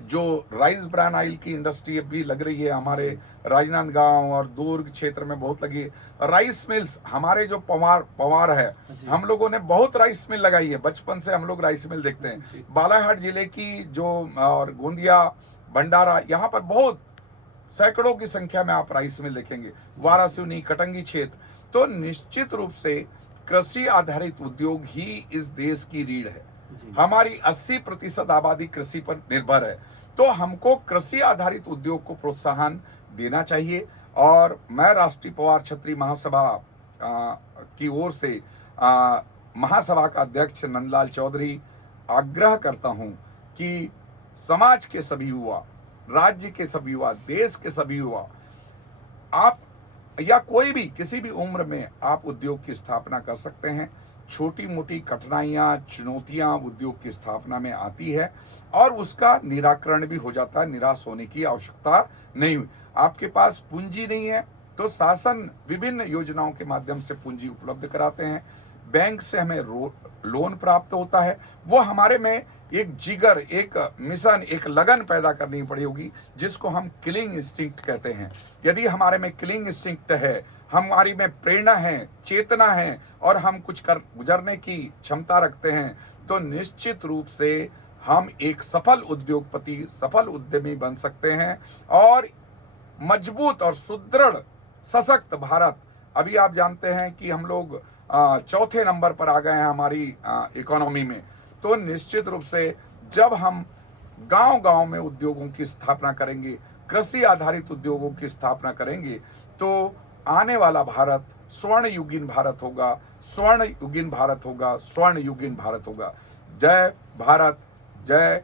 जो राइस ब्रान ऑयल की इंडस्ट्री भी लग रही है हमारे राजनांदगांव और दुर्ग क्षेत्र में बहुत लगी है। राइस मिल्स हमारे जो पवार है, हम लोगों ने बहुत राइस मिल लगाई है, बचपन से हम लोग राइस मिल देखते हैं। बालाघाट जिले की जो और गोंदिया, भंडारा, यहाँ पर बहुत सैकड़ों की संख्या में आप राइस मिल देखेंगे। वारासिवनी, कटंगी क्षेत्र, तो निश्चित रूप से कृषि आधारित उद्योग ही इस देश की रीढ़ है। हमारी 80% आबादी कृषि पर निर्भर है, तो हमको कृषि आधारित उद्योग को प्रोत्साहन देना चाहिए। और मैं राष्ट्रीय पवार क्षत्रिय महासभा की ओर से महासभा का अध्यक्ष नंदलाल चौधरी आग्रह करता हूं कि समाज के सभी युवा, राज्य के सभी युवा, देश के सभी युवा, आप या कोई भी किसी भी उम्र में आप उद्योग की स्थापना कर सकते हैं। छोटी मोटी कठिनाइयाँ, चुनौतियाँ उद्योग की स्थापना में आती है और उसका निराकरण भी हो जाता है। निराश होने की आवश्यकता नहीं। आपके पास पूंजी नहीं है तो शासन विभिन्न योजनाओं के माध्यम से पूंजी उपलब्ध कराते हैं। बैंक से हमें लोन प्राप्त होता है। वो हमारे में एक जिगर, एक मिशन, एक लगन पैदा करनी पड़ी होगी, जिसको हम किलिंग इंस्टिंक्ट कहते हैं। यदि हमारे में किलिंग इंस्टिंक्ट है, हमारी में प्रेरणा है, चेतना है और हम कुछ कर गुजरने की क्षमता रखते हैं, तो निश्चित रूप से हम एक सफल उद्योगपति, सफल उद्यमी बन सकते हैं और मजबूत और सुदृढ़ सशक्त भारत। अभी आप जानते हैं कि हम लोग चौथे नंबर पर आ गए हैं हमारी इकोनॉमी में। तो निश्चित रूप से जब हम गांव-गांव में उद्योगों की स्थापना करेंगे, कृषि आधारित उद्योगों की स्थापना करेंगे, तो आने वाला भारत स्वर्णयुगीन भारत होगा, स्वर्णयुगीन भारत होगा, स्वर्णयुगीन भारत होगा। जय भारत, जय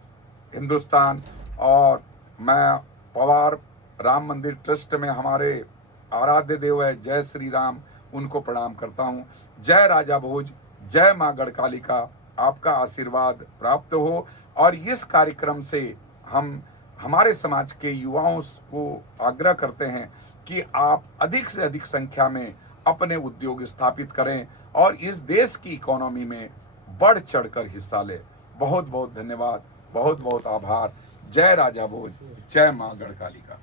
हिंदुस्तान। और मैं पवार राम मंदिर ट्रस्ट में हमारे आराध्य देव है जय श्री राम, उनको प्रणाम करता हूँ। जय राजा भोज, जय माँ गढ़कालिका, आपका आशीर्वाद प्राप्त हो। और इस कार्यक्रम से हम हमारे समाज के युवाओं को आग्रह करते हैं कि आप अधिक से अधिक संख्या में अपने उद्योग स्थापित करें और इस देश की इकोनॉमी में बढ़ चढ़कर हिस्सा लें। बहुत बहुत धन्यवाद, बहुत बहुत आभार। जय राजा भोज, जय माँ गढ़कालिका।